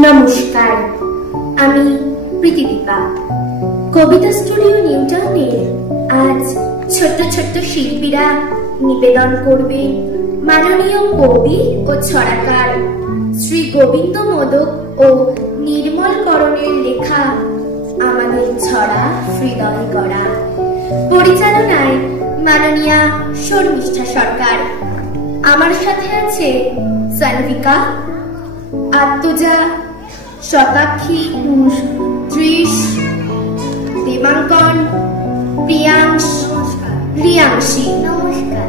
নমস্কার, আমি প্রীতিদীপা। কবিতা স্টুডিও নিউটাউনের আজ ছোট্ট ছোট্ট শিল্পীরা নিবেদন করবে মাননীয় কবি ও ছড়াকার শ্রী গোবিন্দ মোদক ও নির্মল করণের লেখা আমাদের ছড়া হৃদয়ে গড়া। পরিচালনায় মাননীয়া শর্মিষ্ঠা সরকার। আমার সাথে আছে সানভিকা, আত্মজা, শতাক্ষী, ত্রিশ, দেবাঙ্কন, প্রিয়াংশ, রিয়াংশী। নমস্কার।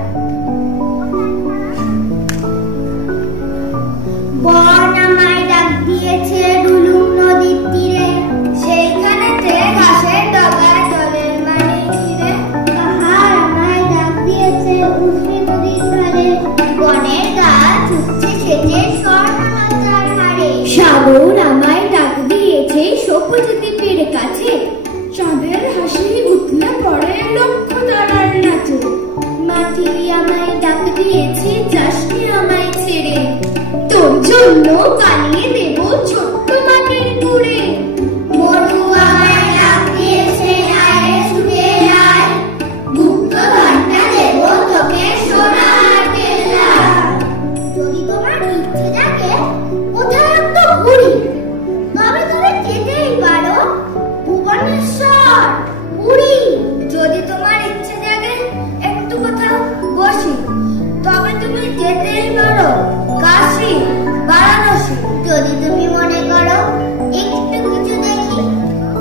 বন আমায় ডাক দিয়েছে রুলুম নদীর তীরে, সেইখানেতে ঘাসের ডগায় জলের মানে ঘিরে। পাহাড় আমায় ডাক দিয়েছে উষ্ণ নদীর ধারে, বনের গাছ উঠছে সেজে স্বর্ণলতার হারে। সাগর আমায় ডাক দিয়েছে সবুজ দ্বীপের কাছে, চাঁদের হাসি উঠলে পড়ে লক্ষ তারার নাচে। মাটি আমায় ডাক দিয়েছে যাসনি আমায় ছেড়ে, তোর জন্য বানিয়ে দেব ছোট্ট মাটির কুড়ে। মরু আমায় ডাক দিয়েছে আয় ছুটে আয়, গুপ্ত ঘন্টা দেব তোকে সোনার কেল্লা। যদি তোমার ইচ্ছে জাগে কোথাও একটা ঘুরি, তবে তুমি যেতেই পারো ভুবনেশ্বর, পুরী। যদি তোমার ইচ্ছে জাগে একটু কোথাও বসি, তবে তুমি যেতেই পারো কাশী, বারাণসী। যদি তুমি মনে করো একটু কিছু দেখি,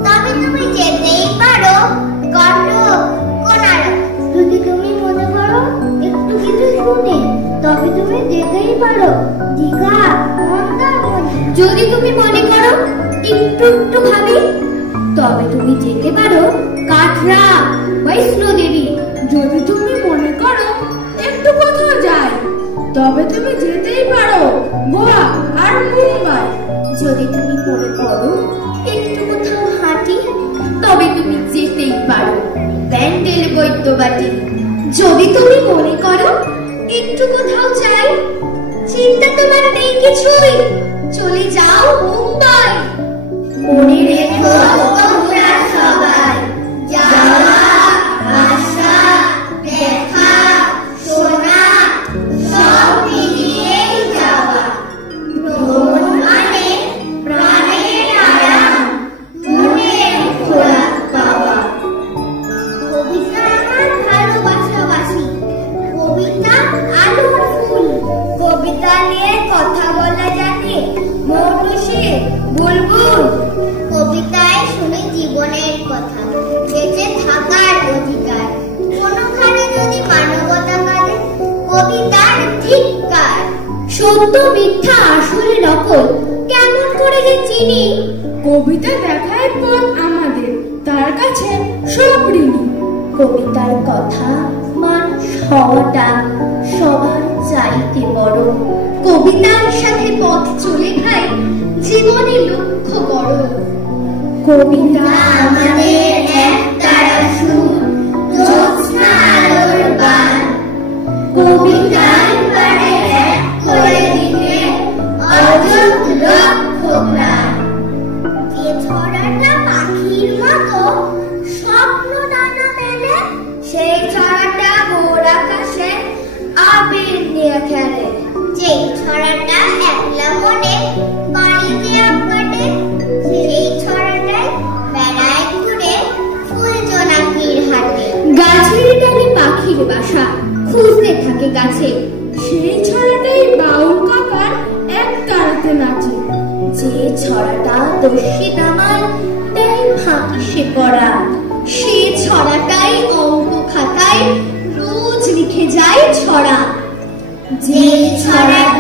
তবে তুমি যেতেই পারো কটক, কোণারক। যদি তুমি মনে করো একটু কিছু শুনে, তবে তুমি যেতেই পারো দীঘা, মন্দারমণি। যদি তুমি মনে করো একটু একটু ভাবি, তবে তুমি যেতে পারো কাটরা, বৈষ্ণোদেবী। যদি তুমি মনে করো একটু কোথাও যাই, তবে তুমি যেতেই পারো গোয়া আর মুম্বাই। যদি তুমি মনে করো একটু কোথাও হাঁটি, তবে তুমি যেতেই পারো ব্যান্ডেল, বৈদ্যবাটি। যদি তুমি মনে করো একটু কোথাও যাই, চিন্তা তোমার নেই কিছুই, চলে যাও মুম্বাই। মনে রেখো তোমরা সবাই, যাওয়া আসা দেখা শোনা সব মিলিয়েই যাওয়া। ভ্রমণ মানে প্রাণের আরাম, মনের খোরাক পাওয়া। কবিতা আমার ভালোবাসাবাসি, কবিতা আলোর ফুল। কবিতা নিয়ে কথা বলা জানে মৌটুসি, বুলবুল। কবিতায় শুনি জীবনের কথা, বেঁচে থাকার অধিকার। কোনোখানে যদি মানবতা কাঁদে, কবিতার ধিক্কার। সত্য মিথ্যা আসল নকল কেমন করে যে চিনি, কবিতা দেখায় পথ আমাদের, তার কাছে সব ঋণী। কবিতার কথা মানুষ হওয়াটা সবার চাইতে বড়, কবিতার সাথে পথ চলে খায় জীবনে লক্ষ্য বড়। কবিতা আমাদের একতারা সুর, জ্যোৎস্না আলোর বান। কবিতার পারে এক করে দিতে অযথ লক্ষ প্রাণ। যে ছড়াটা পাখির মতো স্বপ্ন ডানা মেলে, সেই ছড়াটা ভোর আকাশে আবির নিয়ে খেলে। যেই ছড়াটা একলা মনে বাড়ি দিয়ে কাটে, সেই ছড়াটাই বেড়ায় ঘুরে ফুল জোনাকির হাটে। গাছের ডালে পাখির বাসা খুঁজতে থাকে গাছে, সেই ছড়াটাই বাউল কাকার এক তারাতে নাচে। যে ছড়াটা দস্যি দামাল দেয় ফাঁকি সে পড়া, সে ছড়াটাই অঙ্ক খাতায় রোজ লিখে যায় ছড়া। যে ছড়াটা